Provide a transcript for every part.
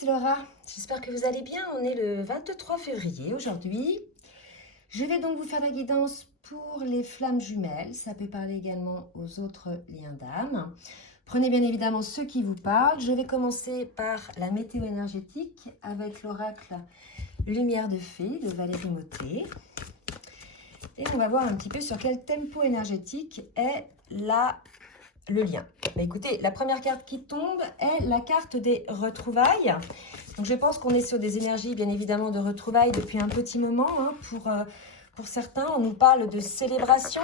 c'est Laura. J'espère que vous allez bien. On est le 23 février aujourd'hui. Je vais donc vous faire la guidance pour les flammes jumelles. Ça peut parler également aux autres liens d'âme. Prenez bien évidemment ceux qui vous parlent. Je vais commencer par la météo énergétique avec l'oracle Lumière de Fée de Valérie Mottet. Et on va voir un petit peu sur quel tempo énergétique est le lien. Bah écoutez, la première carte qui tombe est la carte des retrouvailles. Donc je pense qu'on est sur des énergies bien évidemment de retrouvailles depuis un petit moment. Pour certains, on nous parle de célébration.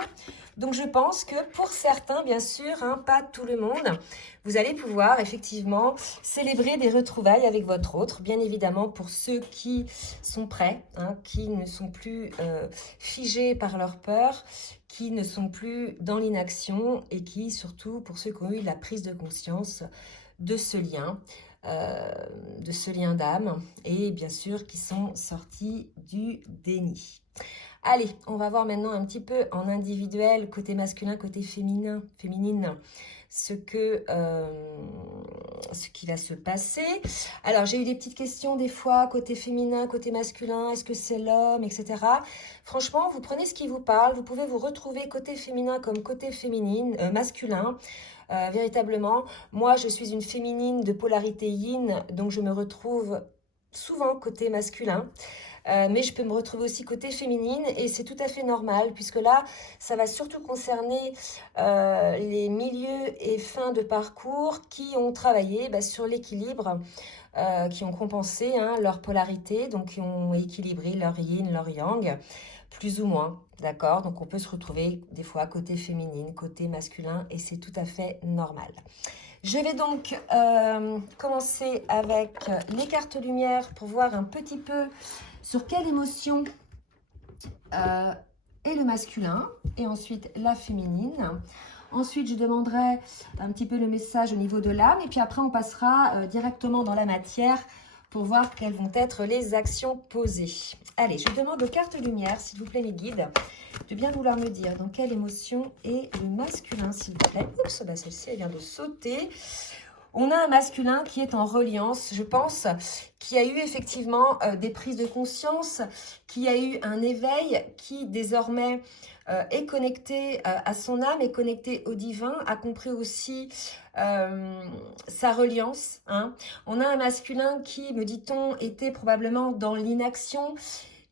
Donc je pense que pour certains, bien sûr, pas tout le monde, vous allez pouvoir effectivement célébrer des retrouvailles avec votre autre. Bien évidemment pour ceux qui sont prêts, qui ne sont plus figés par leur peur, qui ne sont plus dans l'inaction et qui, surtout, pour ceux qui ont eu la prise de conscience de ce lien d'âme et bien sûr qui sont sortis du déni. Allez, on va voir maintenant un petit peu en individuel, côté masculin, côté féminine, ce qui va se passer. Alors, j'ai eu des petites questions des fois, côté féminin, côté masculin, est-ce que c'est l'homme, etc. Franchement, vous prenez ce qui vous parle, vous pouvez vous retrouver côté féminin comme côté masculin. Véritablement, moi, je suis une féminine de polarité yin, donc je me retrouve souvent côté masculin. Mais je peux me retrouver aussi côté féminine et c'est tout à fait normal puisque là, ça va surtout concerner les milieux et fins de parcours qui ont travaillé sur l'équilibre, qui ont compensé leur polarité, donc qui ont équilibré leur yin, leur yang, plus ou moins, d'accord? Donc on peut se retrouver des fois côté féminine, côté masculin et c'est tout à fait normal. Je vais donc commencer avec les cartes lumière pour voir un petit peu sur quelle émotion est le masculin et ensuite la féminine. Ensuite, je demanderai un petit peu le message au niveau de l'âme et puis après, on passera directement dans la matière pour voir quelles vont être les actions posées. Allez, je demande aux cartes lumière, s'il vous plaît, mes guides, de bien vouloir me dire dans quelle émotion est le masculin, s'il vous plaît. Oups, celle-ci, elle vient de sauter. On a un masculin qui est en reliance, je pense, qui a eu effectivement des prises de conscience, qui a eu un éveil, qui désormais est connecté à son âme, est connecté au divin, a compris aussi sa reliance. On a un masculin qui, me dit-on, était probablement dans l'inaction,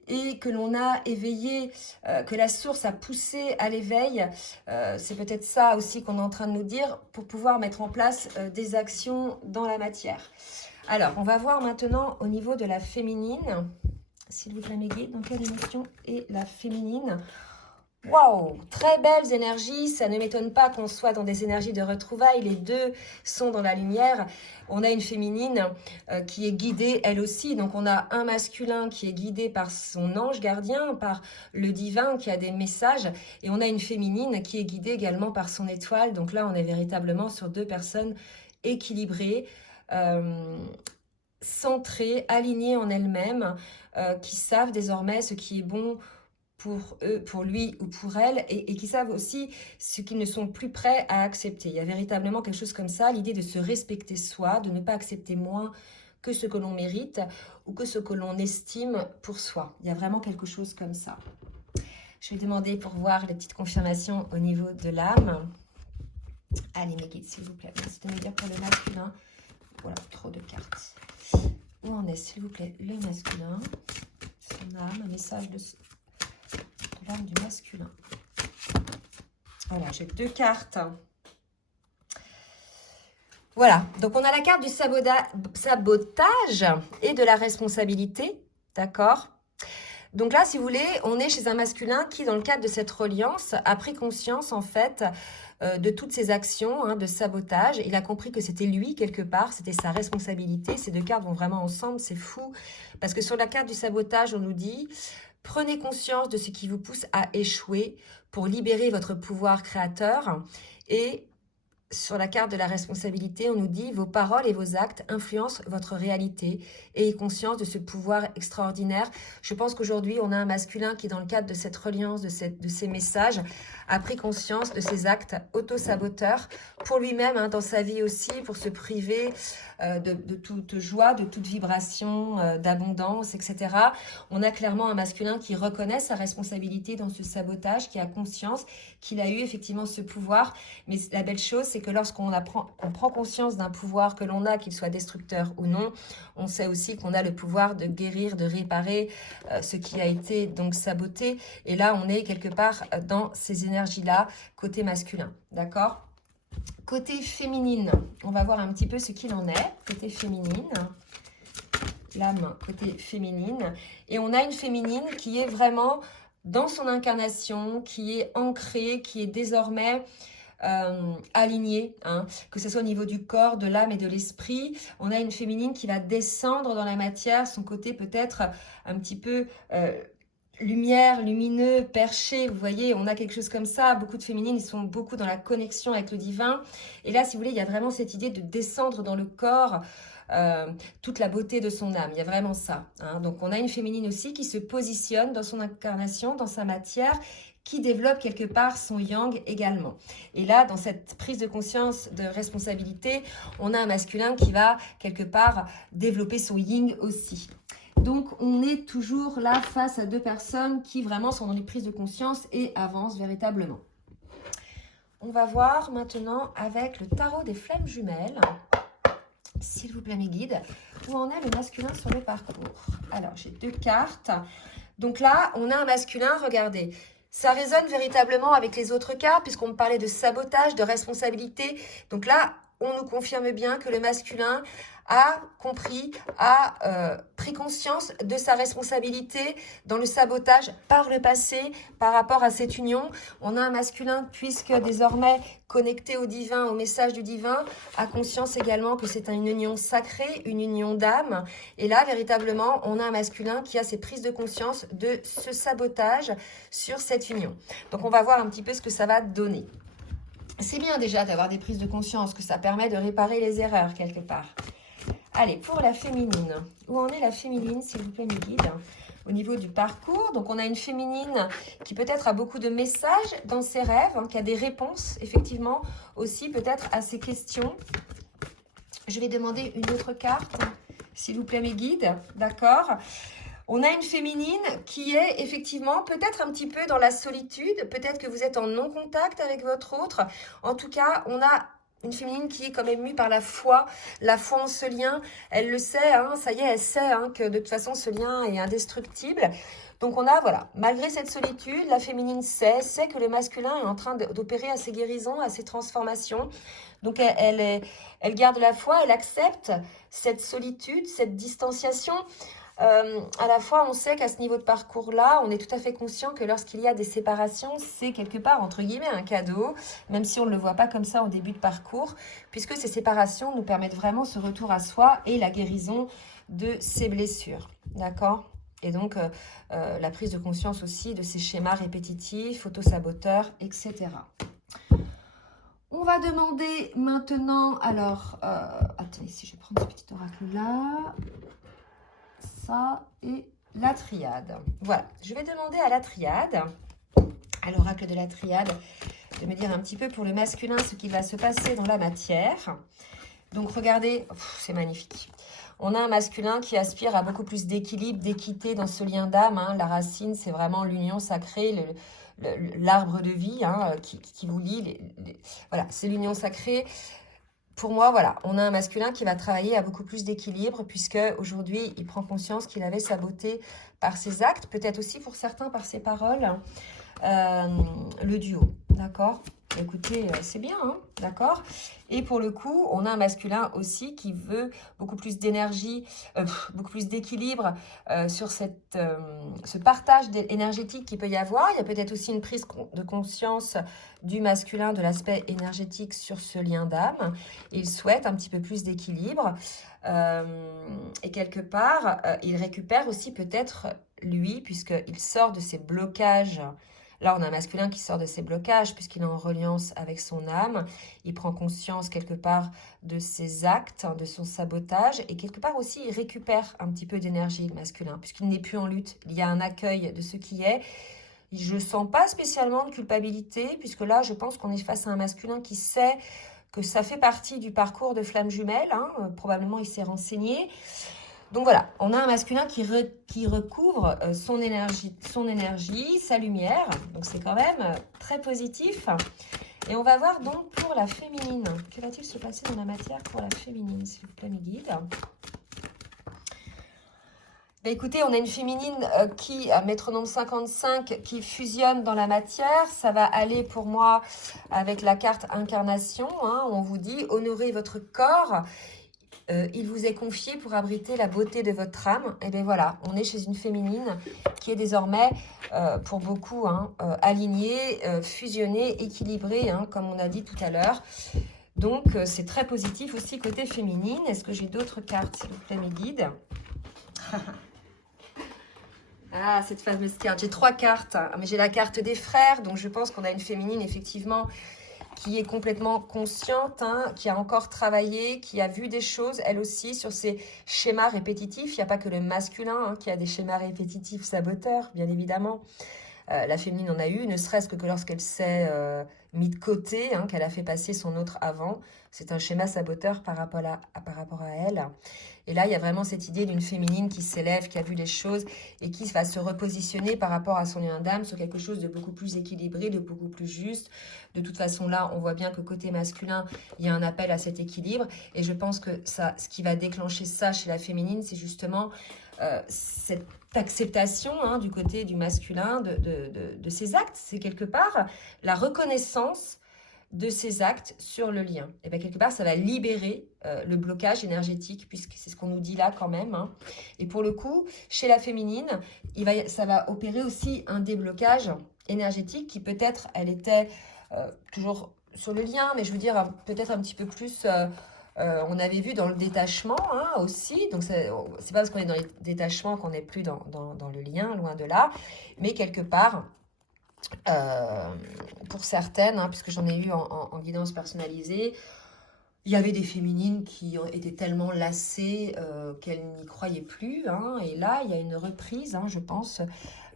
et que l'on a éveillé, que la source a poussé à l'éveil. C'est peut-être ça aussi qu'on est en train de nous dire pour pouvoir mettre en place des actions dans la matière. Alors, on va voir maintenant au niveau de la féminine. S'il vous plaît, mes guides, dans quelle émotion est la féminine ? Waouh, très belles énergies, ça ne m'étonne pas qu'on soit dans des énergies de retrouvailles, les deux sont dans la lumière. On a une féminine qui est guidée elle aussi, donc on a un masculin qui est guidé par son ange gardien, par le divin qui a des messages, et on a une féminine qui est guidée également par son étoile, donc là on est véritablement sur deux personnes équilibrées, centrées, alignées en elles-mêmes, qui savent désormais ce qui est bon pour eux, pour lui ou pour elle, et qui savent aussi ce qu'ils ne sont plus prêts à accepter. Il y a véritablement quelque chose comme ça, l'idée de se respecter soi, de ne pas accepter moins que ce que l'on mérite ou que ce que l'on estime pour soi. Il y a vraiment quelque chose comme ça. Je vais demander pour voir les petites confirmations au niveau de l'âme. Allez mes guides, s'il vous plaît, merci de me dire pour le masculin. Voilà, trop de cartes. Où en est, s'il vous plaît, le masculin, son âme, un message de l'âme du masculin. Voilà, j'ai deux cartes. Voilà, donc on a la carte du sabotage et de la responsabilité, d'accord? Donc là, si vous voulez, on est chez un masculin qui, dans le cadre de cette reliance, a pris conscience, en fait, de toutes ces actions de sabotage. Il a compris que c'était lui, quelque part, c'était sa responsabilité. Ces deux cartes vont vraiment ensemble, c'est fou. Parce que sur la carte du sabotage, on nous dit... Prenez conscience de ce qui vous pousse à échouer pour libérer votre pouvoir créateur et sur la carte de la responsabilité, on nous dit « Vos paroles et vos actes influencent votre réalité. Ayez conscience de ce pouvoir extraordinaire. » Je pense qu'aujourd'hui, on a un masculin qui, dans le cadre de cette reliance, de ces messages, a pris conscience de ses actes auto-saboteurs pour lui-même, hein, dans sa vie aussi, pour se priver de toute joie, de toute vibration, d'abondance, etc. On a clairement un masculin qui reconnaît sa responsabilité dans ce sabotage, qui a conscience qu'il a eu effectivement ce pouvoir. Mais la belle chose, c'est que lorsqu'on prend conscience d'un pouvoir que l'on a, qu'il soit destructeur ou non, on sait aussi qu'on a le pouvoir de guérir, de réparer ce qui a été donc saboté. Et là, on est quelque part dans ces énergies-là, côté masculin. D'accord ? Côté féminine, on va voir un petit peu ce qu'il en est. Côté féminine, l'âme côté féminine. Et on a une féminine qui est vraiment dans son incarnation, qui est ancrée, qui est désormais alignée, hein, que ce soit au niveau du corps, de l'âme et de l'esprit. On a une féminine qui va descendre dans la matière, son côté peut-être un petit peu lumière, lumineux, perché, vous voyez, on a quelque chose comme ça. Beaucoup de féminines, ils sont beaucoup dans la connexion avec le divin. Et là, si vous voulez, il y a vraiment cette idée de descendre dans le corps, toute la beauté de son âme. Il y a vraiment ça, hein. Donc, on a une féminine aussi qui se positionne dans son incarnation, dans sa matière, qui développe quelque part son yang également. Et là, dans cette prise de conscience de responsabilité, on a un masculin qui va quelque part développer son yin aussi. Donc, on est toujours là face à deux personnes qui vraiment sont dans une prise de conscience et avancent véritablement. On va voir maintenant avec le tarot des flammes jumelles, s'il vous plaît mes guides, où en est le masculin sur le parcours. Alors, j'ai deux cartes. Donc là, on a un masculin, regardez. Ça résonne véritablement avec les autres cartes puisqu'on me parlait de sabotage, de responsabilité. Donc là, on nous confirme bien que le masculin a compris, a pris conscience de sa responsabilité dans le sabotage par le passé, par rapport à cette union. On a un masculin, puisque désormais connecté au divin, au message du divin, a conscience également que c'est une union sacrée, une union d'âme. Et là, véritablement, on a un masculin qui a ses prises de conscience de ce sabotage sur cette union. Donc, on va voir un petit peu ce que ça va donner. C'est bien déjà d'avoir des prises de conscience, que ça permet de réparer les erreurs quelque part. Allez, pour la féminine. Où en est la féminine, s'il vous plaît, mes guides? Au niveau du parcours, donc on a une féminine qui peut-être a beaucoup de messages dans ses rêves, hein, qui a des réponses, effectivement, aussi peut-être à ses questions. Je vais demander une autre carte, s'il vous plaît, mes guides. D'accord? On a une féminine qui est effectivement peut-être un petit peu dans la solitude, peut-être que vous êtes en non-contact avec votre autre. En tout cas, on a une féminine qui est quand même mue par la foi en ce lien. Elle le sait, hein, ça y est, elle sait hein, que de toute façon ce lien est indestructible. Donc on a, voilà, malgré cette solitude, la féminine sait que le masculin est en train d'opérer à ses guérisons, à ses transformations. Donc elle garde la foi, elle accepte cette solitude, cette distanciation. À la fois, on sait qu'à ce niveau de parcours-là, on est tout à fait conscient que lorsqu'il y a des séparations, c'est quelque part, entre guillemets, un cadeau, même si on ne le voit pas comme ça au début de parcours, puisque ces séparations nous permettent vraiment ce retour à soi et la guérison de ces blessures, d'accord ? Et donc, la prise de conscience aussi de ces schémas répétitifs, auto-saboteurs, etc. On va demander maintenant, alors, attendez, si je prends ce petit oracle-là... ça et la triade. Voilà, je vais demander à la triade, à l'oracle de la triade, de me dire un petit peu pour le masculin ce qui va se passer dans la matière. Donc regardez, c'est magnifique. On a un masculin qui aspire à beaucoup plus d'équilibre, d'équité dans ce lien d'âme. Hein. La racine, c'est vraiment l'union sacrée, l'arbre de vie hein, qui vous lie. Voilà, c'est l'union sacrée. Pour moi, voilà, on a un masculin qui va travailler à beaucoup plus d'équilibre puisque aujourd'hui, il prend conscience qu'il avait sa beauté par ses actes, peut-être aussi pour certains par ses paroles, le duo, d'accord? Écoutez, c'est bien, hein, d'accord? Et pour le coup, on a un masculin aussi qui veut beaucoup plus d'énergie, beaucoup plus d'équilibre sur ce partage énergétique qu'il peut y avoir. Il y a peut-être aussi une prise de conscience du masculin, de l'aspect énergétique sur ce lien d'âme. Il souhaite un petit peu plus d'équilibre. Et quelque part, il récupère aussi peut-être lui, puisqu'il sort de ses blocages. Là, on a un masculin qui sort de ses blocages puisqu'il est en reliance avec son âme. Il prend conscience quelque part de ses actes, de son sabotage. Et quelque part aussi, il récupère un petit peu d'énergie, le masculin, puisqu'il n'est plus en lutte. Il y a un accueil de ce qui est. Je ne sens pas spécialement de culpabilité, puisque là, je pense qu'on est face à un masculin qui sait que ça fait partie du parcours de flamme jumelle. Probablement, il s'est renseigné. Donc voilà, on a un masculin qui recouvre son énergie, sa lumière. Donc c'est quand même très positif. Et on va voir donc pour la féminine. Que va-t-il se passer dans la matière pour la féminine, s'il vous plaît, mes guides? Ben écoutez, on a une féminine qui, à métronome 55, qui fusionne dans la matière. Ça va aller pour moi avec la carte incarnation. On vous dit, honorez votre corps. Il vous est confié pour abriter la beauté de votre âme. Et bien voilà, on est chez une féminine qui est désormais, pour beaucoup, alignée, fusionnée, équilibrée, comme on a dit tout à l'heure. Donc, c'est très positif aussi côté féminine. Est-ce que j'ai d'autres cartes, s'il vous plaît, mes guides? Ah, cette fameuse carte. J'ai 3 cartes, mais j'ai la carte des frères. Donc, je pense qu'on a une féminine, effectivement, qui est complètement consciente, qui a encore travaillé, qui a vu des choses, elle aussi, sur ses schémas répétitifs. Il n'y a pas que le masculin qui a des schémas répétitifs saboteurs, bien évidemment. La féminine en a eu, ne serait-ce que lorsqu'elle s'est mis de côté, qu'elle a fait passer son autre avant. C'est un schéma saboteur par rapport à elle. Et là, il y a vraiment cette idée d'une féminine qui s'élève, qui a vu les choses et qui va se repositionner par rapport à son lien d'âme sur quelque chose de beaucoup plus équilibré, de beaucoup plus juste. De toute façon, là, on voit bien que côté masculin, il y a un appel à cet équilibre. Et je pense que ça, ce qui va déclencher ça chez la féminine, c'est justement cette acceptation du côté du masculin de ses actes. C'est quelque part la reconnaissance de ses actes sur le lien. Et bien quelque part, ça va libérer le blocage énergétique, puisque c'est ce qu'on nous dit là quand même. Et pour le coup, chez la féminine, ça va opérer aussi un déblocage énergétique qui peut-être, elle était toujours sur le lien, mais je veux dire peut-être un petit peu plus... on avait vu dans le détachement aussi, donc c'est pas parce qu'on est dans le détachement qu'on n'est plus dans le lien, loin de là, mais quelque part, pour certaines, puisque j'en ai eu en guidance personnalisée, il y avait des féminines qui étaient tellement lassées qu'elles n'y croyaient plus, et là, il y a une reprise, je pense,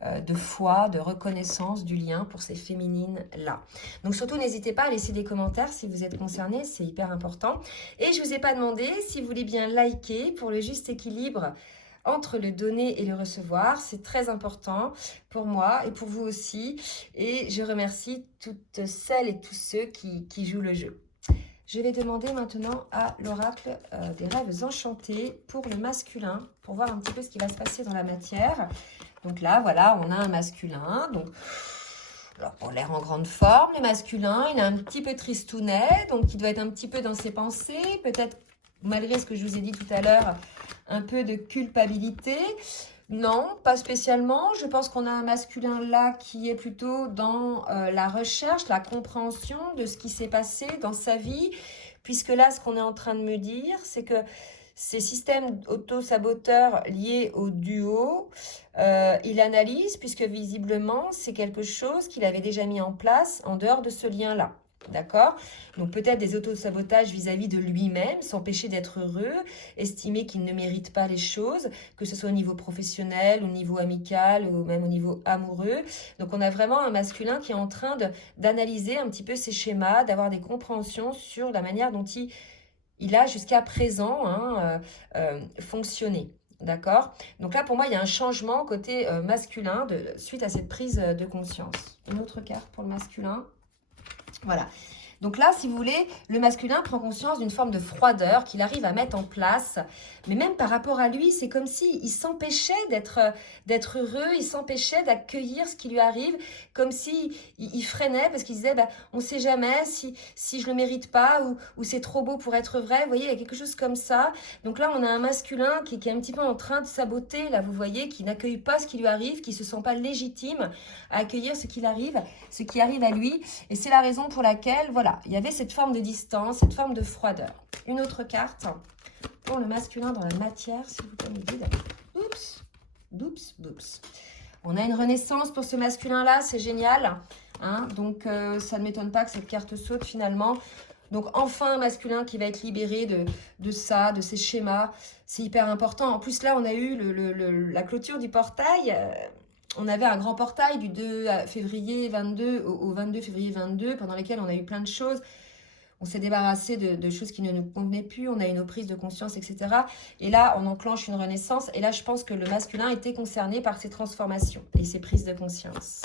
de foi, de reconnaissance du lien pour ces féminines-là. Donc surtout, n'hésitez pas à laisser des commentaires si vous êtes concernés, c'est hyper important. Et je ne vous ai pas demandé si vous voulez bien liker pour le juste équilibre entre le donner et le recevoir. C'est très important pour moi et pour vous aussi. Et je remercie toutes celles et tous ceux qui jouent le jeu. Je vais demander maintenant à l'oracle des rêves enchantés pour le masculin, pour voir un petit peu ce qui va se passer dans la matière. Donc là, voilà, on a un masculin. Donc, alors, on a l'air en grande forme, le masculin. Il est un petit peu tristounet, donc il doit être un petit peu dans ses pensées. Peut-être, malgré ce que je vous ai dit tout à l'heure, un peu de culpabilité. Non, pas spécialement. Je pense qu'on a un masculin là qui est plutôt dans la recherche, la compréhension de ce qui s'est passé dans sa vie. Puisque là, ce qu'on est en train de me dire, c'est que ces systèmes auto-saboteurs liés au duo, il analyse puisque visiblement, c'est quelque chose qu'il avait déjà mis en place en dehors de ce lien-là. D'accord? Donc peut-être des auto-sabotages vis-à-vis de lui-même, s'empêcher d'être heureux, estimer qu'il ne mérite pas les choses, que ce soit au niveau professionnel, au niveau amical ou même au niveau amoureux. Donc on a vraiment un masculin qui est en train d'analyser un petit peu ses schémas, d'avoir des compréhensions sur la manière dont il a jusqu'à présent fonctionné. D'accord? Donc là, pour moi, il y a un changement côté masculin suite à cette prise de conscience. Une autre carte pour le masculin. Voilà. Donc là, si vous voulez, le masculin prend conscience d'une forme de froideur qu'il arrive à mettre en place. Mais même par rapport à lui, c'est comme s'il s'empêchait d'être heureux, il s'empêchait d'accueillir ce qui lui arrive, comme s'il freinait parce qu'il disait on ne sait jamais si je ne le mérite pas ou c'est trop beau pour être vrai. Vous voyez, il y a quelque chose comme ça. Donc là, on a un masculin qui est un petit peu en train de saboter, là, vous voyez, qui n'accueille pas ce qui lui arrive, qui ne se sent pas légitime à accueillir ce qui arrive à lui. Et c'est la raison pour laquelle, voilà, il y avait cette forme de distance, cette forme de froideur. Une autre carte pour le masculin dans la matière, s'il vous plaît, mes guides. Oups, oups, oups. On a une renaissance pour ce masculin-là, c'est génial. Hein, donc, ça ne m'étonne pas que cette carte saute finalement. Donc, enfin, un masculin qui va être libéré de ça, de ces schémas. C'est hyper important. En plus, là, on a eu la clôture du portail. On avait un grand portail du 2 février 22 au 22 février 22, pendant lesquels on a eu plein de choses. On s'est débarrassé de choses qui ne nous convenaient plus. On a une prise de conscience, etc. Et là, on enclenche une renaissance. Et là, je pense que le masculin était concerné par ces transformations et ces prises de conscience.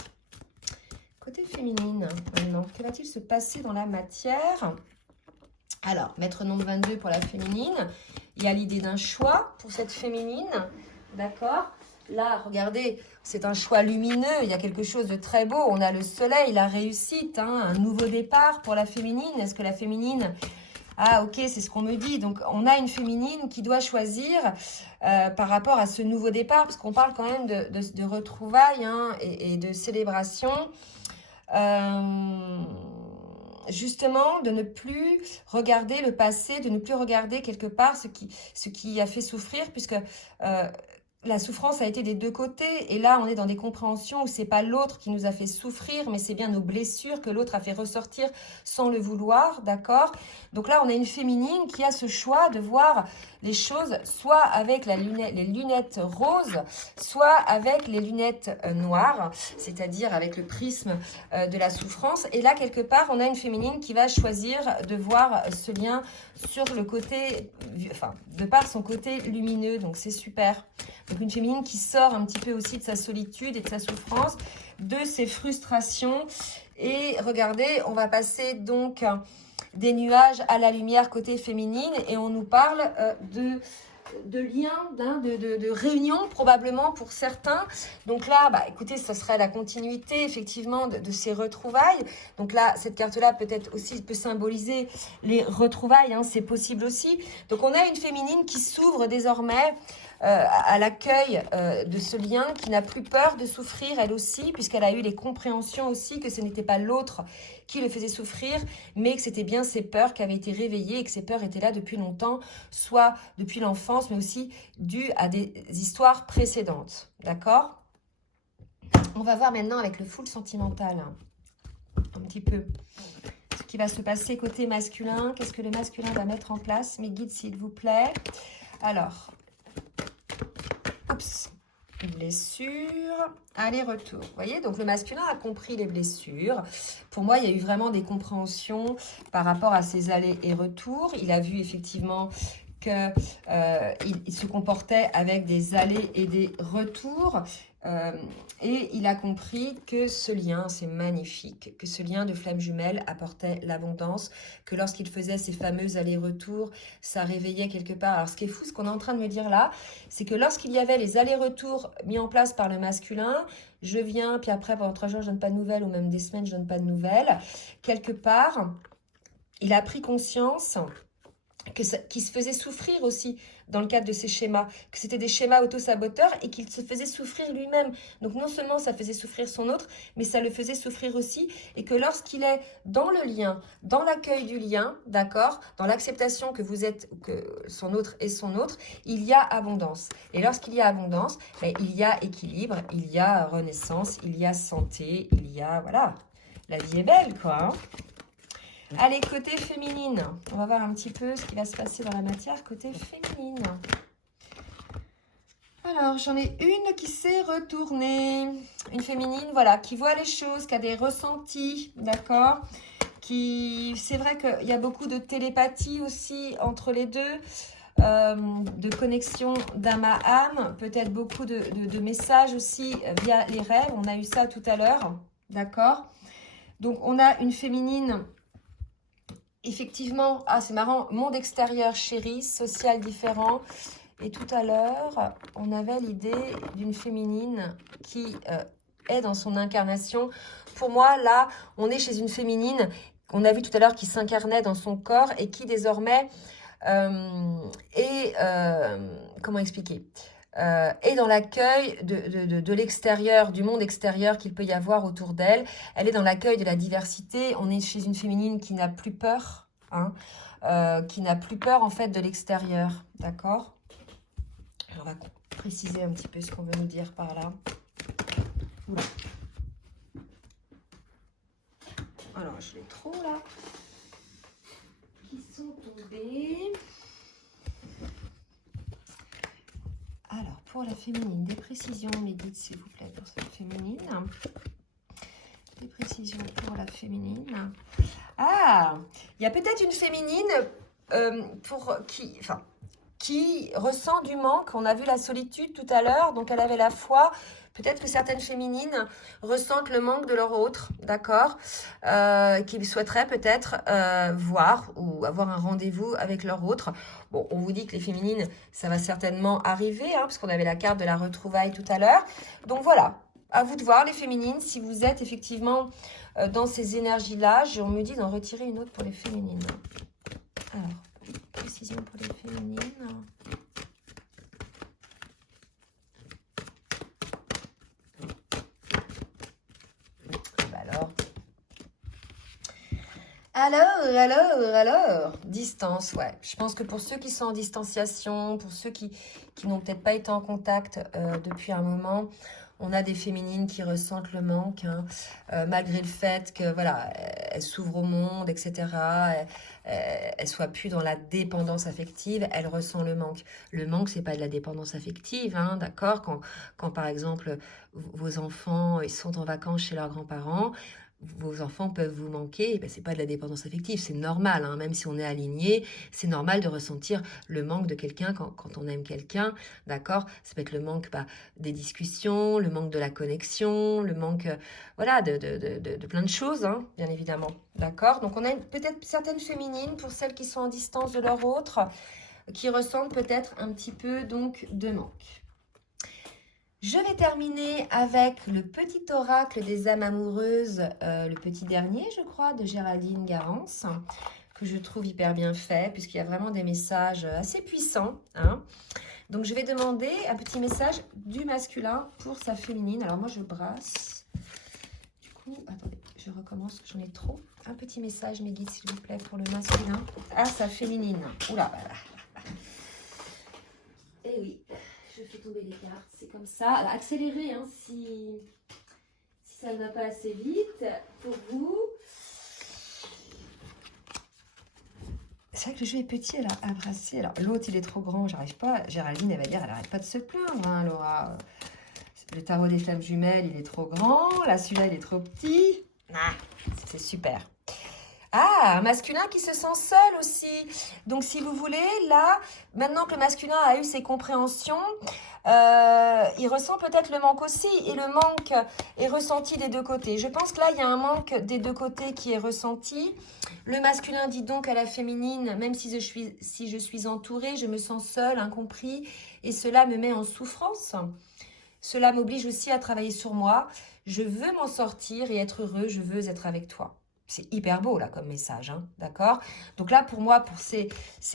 Côté féminine, maintenant, que va-t-il se passer dans la matière? Alors, maître nombre 22 pour la féminine. Il y a l'idée d'un choix pour cette féminine. D'accord? Là, regardez, c'est un choix lumineux. Il y a quelque chose de très beau. On a le soleil, la réussite, hein, un nouveau départ pour la féminine. Est-ce que la féminine... Ah, ok, c'est ce qu'on me dit. Donc, on a une féminine qui doit choisir par rapport à ce nouveau départ, parce qu'on parle quand même de retrouvailles, hein, et de célébration. Justement, de ne plus regarder le passé, de ne plus regarder quelque part ce qui a fait souffrir, puisque la souffrance a été des deux côtés. Et là, on est dans des compréhensions où c'est pas l'autre qui nous a fait souffrir, mais c'est bien nos blessures que l'autre a fait ressortir sans le vouloir, d'accord? Donc là, on a une féminine qui a ce choix de voir les choses soit avec les lunettes roses, soit avec les lunettes noires, c'est-à-dire avec le prisme de la souffrance. Et là, quelque part, on a une féminine qui va choisir de voir ce lien sur le côté, enfin, de par son côté lumineux. Donc, c'est super. Donc, une féminine qui sort un petit peu aussi de sa solitude et de sa souffrance, de ses frustrations. Et regardez, on va passer donc des nuages à la lumière côté féminine et on nous parle de liens, de réunions probablement pour certains. Donc là, bah, écoutez, ça serait la continuité effectivement de ces retrouvailles. Donc là, cette carte-là peut-être aussi peut symboliser les retrouvailles, hein, c'est possible aussi. Donc on a une féminine qui s'ouvre désormais à l'accueil de ce lien, qui n'a plus peur de souffrir elle aussi, puisqu'elle a eu les compréhensions aussi que ce n'était pas l'autre qui le faisait souffrir, mais que c'était bien ses peurs qui avaient été réveillées et que ces peurs étaient là depuis longtemps, soit depuis l'enfance, mais aussi dues à des histoires précédentes. D'accord? On va voir maintenant avec le full sentimental, hein, un petit peu ce qui va se passer côté masculin. Qu'est-ce que le masculin va mettre en place? Mes guides, s'il vous plaît. Alors, oups, blessure, aller-retour. Vous voyez, donc le masculin a compris les blessures. Pour moi, il y a eu vraiment des compréhensions par rapport à ces allers et retours. Il a vu effectivement qu'il se comportait avec des allers et des retours. Et il a compris que ce lien, c'est magnifique, que ce lien de flamme jumelle apportait l'abondance, que lorsqu'il faisait ces fameux allers-retours, ça réveillait quelque part. Alors ce qui est fou, ce qu'on est en train de me dire là, c'est que lorsqu'il y avait les allers-retours mis en place par le masculin, je viens, puis après pendant 3 jours, je donne pas de nouvelles, ou même des semaines, je donne pas de nouvelles, quelque part, il a pris conscience qu'il se faisait souffrir aussi dans le cadre de ces schémas, que c'était des schémas auto-saboteurs et qu'il se faisait souffrir lui-même. Donc non seulement ça faisait souffrir son autre, mais ça le faisait souffrir aussi, et que lorsqu'il est dans le lien, dans l'accueil du lien, d'accord, dans l'acceptation que vous êtes, que son autre est son autre, il y a abondance. Et lorsqu'il y a abondance, ben, il y a équilibre, il y a renaissance, il y a santé, il y a, voilà, la vie est belle, quoi, hein. Allez, côté féminine, on va voir un petit peu ce qui va se passer dans la matière côté féminine. Alors, j'en ai une qui s'est retournée. Une féminine, voilà, qui voit les choses, qui a des ressentis, d'accord? C'est vrai qu'il y a beaucoup de télépathie aussi entre les deux, de connexion d'âme à âme, peut-être beaucoup de messages aussi via les rêves. On a eu ça tout à l'heure, d'accord? Donc, on a une féminine... Effectivement, ah c'est marrant, monde extérieur chéri, social différent. Et tout à l'heure, on avait l'idée d'une féminine qui est dans son incarnation. Pour moi, là, on est chez une féminine qu'on a vu tout à l'heure qui s'incarnait dans son corps et qui désormais comment expliquer, et dans l'accueil de l'extérieur, du monde extérieur qu'il peut y avoir autour d'elle. Elle est dans l'accueil de la diversité. On est chez une féminine qui n'a plus peur, hein, qui n'a plus peur en fait de l'extérieur, d'accord? On va préciser un petit peu ce qu'on veut nous dire par là. Oula. Alors, je l'ai trop là. Qui sont tombés. Alors, pour la féminine, des précisions, mes guides, s'il vous plaît, pour cette féminine. Des précisions pour la féminine. Ah, il y a peut-être une féminine qui ressent du manque. On a vu la solitude tout à l'heure, donc elle avait la foi. Peut-être que certaines féminines ressentent le manque de leur autre, d'accord, qui souhaiteraient peut-être voir ou avoir un rendez-vous avec leur autre. Bon, on vous dit que les féminines, ça va certainement arriver, hein, parce qu'on avait la carte de la retrouvaille tout à l'heure. Donc voilà, à vous de voir les féminines, si vous êtes effectivement dans ces énergies-là. On me dit d'en retirer une autre pour les féminines. Alors, précision pour les féminines. Alors, distance, ouais. Je pense que pour ceux qui sont en distanciation, pour ceux qui n'ont peut-être pas été en contact depuis un moment, on a des féminines qui ressentent le manque, hein, malgré le fait que, voilà, elles s'ouvrent au monde, etc. Elles soient plus dans la dépendance affective, elles ressentent le manque. Le manque, c'est pas de la dépendance affective, hein, d'accord, quand, par exemple, vos enfants ils sont en vacances chez leurs grands-parents, vos enfants peuvent vous manquer, ben, c'est pas de la dépendance affective, c'est normal, hein, même si on est aligné, c'est normal de ressentir le manque de quelqu'un quand on aime quelqu'un, d'accord. Ça peut être le manque des discussions, le manque de la connexion, le manque voilà, de plein de choses, hein, bien évidemment, d'accord. Donc on a peut-être certaines féminines, pour celles qui sont en distance de leur autre, qui ressentent peut-être un petit peu donc de manque. Je vais terminer avec le petit oracle des âmes amoureuses, le petit dernier, je crois, de Géraldine Garance, que je trouve hyper bien fait, puisqu'il y a vraiment des messages assez puissants, hein. Donc, je vais demander un petit message du masculin pour sa féminine. Alors, moi, je brasse. Du coup, attendez, je recommence, j'en ai trop. Un petit message, mes guides, s'il vous plaît, pour le masculin. Ah, sa féminine. Oula, voilà. Eh oui. Je fais tomber les cartes, c'est comme ça. Alors, accélérez hein, si ça ne va pas assez vite pour vous. C'est vrai que le jeu est petit à brasser. Alors l'autre il est trop grand, j'arrive pas. Géraldine elle va dire, elle n'arrête pas de se plaindre, hein, Laura. Le tarot des flammes jumelles il est trop grand. Là celui-là il est trop petit. Ah, c'est super. Ah, un masculin qui se sent seul aussi. Donc, si vous voulez, là, maintenant que le masculin a eu ses compréhensions, il ressent peut-être le manque aussi. Et le manque est ressenti des deux côtés. Je pense que là, il y a un manque des deux côtés qui est ressenti. Le masculin dit donc à la féminine, même si je suis entourée, je me sens seule, incompris. Et cela me met en souffrance. Cela m'oblige aussi à travailler sur moi. Je veux m'en sortir et être heureux. Je veux être avec toi. C'est hyper beau, là, comme message, hein, d'accord? Donc là, pour moi, pour ces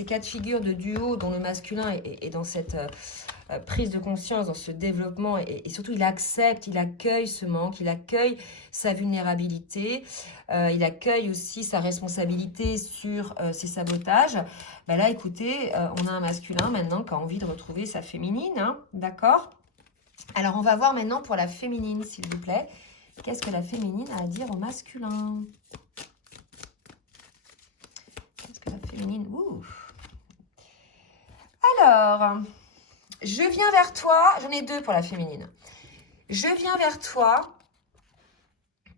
cas de figure de duo dont le masculin est dans cette prise de conscience, dans ce développement, et surtout, il accepte, il accueille ce manque, il accueille sa vulnérabilité, il accueille aussi sa responsabilité sur ses sabotages. Ben là, écoutez, on a un masculin, maintenant, qui a envie de retrouver sa féminine, hein, d'accord? Alors, on va voir maintenant pour la féminine, s'il vous plaît. Qu'est-ce que la féminine a à dire au masculin? Qu'est-ce que la féminine... Ouh. Alors, je viens vers toi. J'en ai deux pour la féminine. Je viens vers toi.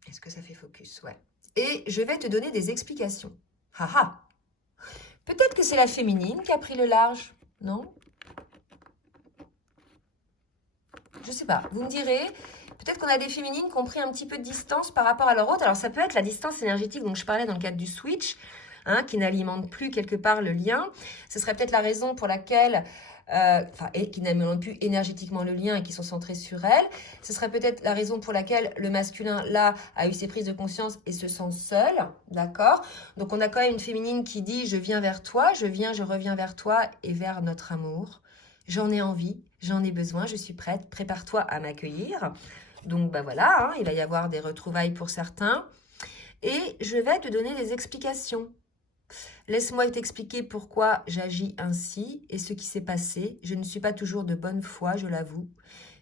Est-ce que ça fait focus? Ouais. Et je vais te donner des explications. Haha. Peut-être que c'est la féminine qui a pris le large, non? Je sais pas. Vous me direz... Peut-être qu'on a des féminines qui ont pris un petit peu de distance par rapport à leur autre. Alors, ça peut être la distance énergétique dont je parlais dans le cadre du switch, hein, qui n'alimente plus quelque part le lien. Ce serait peut-être la raison pour laquelle, qui n'alimente plus énergétiquement le lien et qui sont centrés sur elle. Ce serait peut-être la raison pour laquelle le masculin, là, a eu ses prises de conscience et se sent seul, d'accord? Donc, on a quand même une féminine qui dit « Je viens vers toi, je reviens vers toi et vers notre amour. J'en ai envie, j'en ai besoin, je suis prête, prépare-toi à m'accueillir. » Donc, bah voilà, hein, il va y avoir des retrouvailles pour certains. Et je vais te donner des explications. Laisse-moi t'expliquer pourquoi j'agis ainsi et ce qui s'est passé. Je ne suis pas toujours de bonne foi, je l'avoue.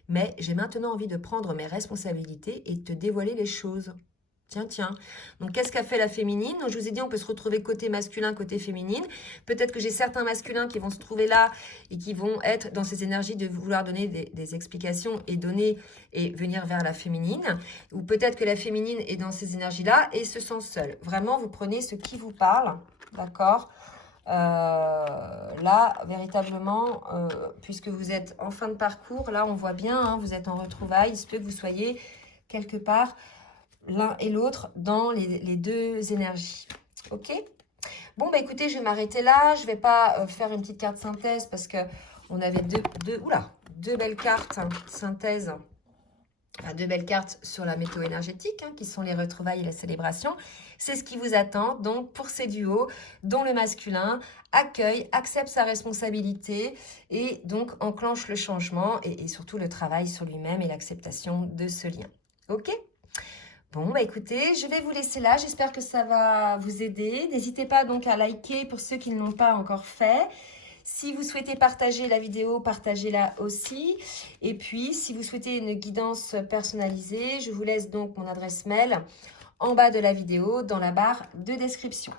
mais j'ai maintenant envie de prendre mes responsabilités et de te dévoiler les choses. Tiens, tiens. Donc, qu'est-ce qu'a fait la féminine? Donc, je vous ai dit, on peut se retrouver côté masculin, côté féminine. Peut-être que j'ai certains masculins qui vont se trouver là et qui vont être dans ces énergies de vouloir donner des explications et donner et venir vers la féminine. Ou peut-être que la féminine est dans ces énergies-là et se sent seule. Vraiment, vous prenez ce qui vous parle, d'accord? Là, véritablement, puisque vous êtes en fin de parcours, là, on voit bien, hein, vous êtes en retrouvailles. Il se peut que vous soyez quelque part l'un et l'autre dans les deux énergies. Ok? Bon, bah écoutez, je vais m'arrêter là. Je ne vais pas faire une petite carte synthèse parce qu'on avait deux belles cartes synthèse. Enfin, deux belles cartes sur la météo énergétique, hein, qui sont les retrouvailles et la célébration. C'est ce qui vous attend donc pour ces duos dont le masculin accueille, accepte sa responsabilité et donc enclenche le changement et surtout le travail sur lui-même et l'acceptation de ce lien. Ok? Bon, bah écoutez, je vais vous laisser là. J'espère que ça va vous aider. N'hésitez pas donc à liker pour ceux qui ne l'ont pas encore fait. Si vous souhaitez partager la vidéo, partagez-la aussi. Et puis, si vous souhaitez une guidance personnalisée, je vous laisse donc mon adresse mail en bas de la vidéo, dans la barre de description.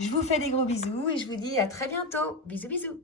Je vous fais des gros bisous et je vous dis à très bientôt. Bisous, bisous.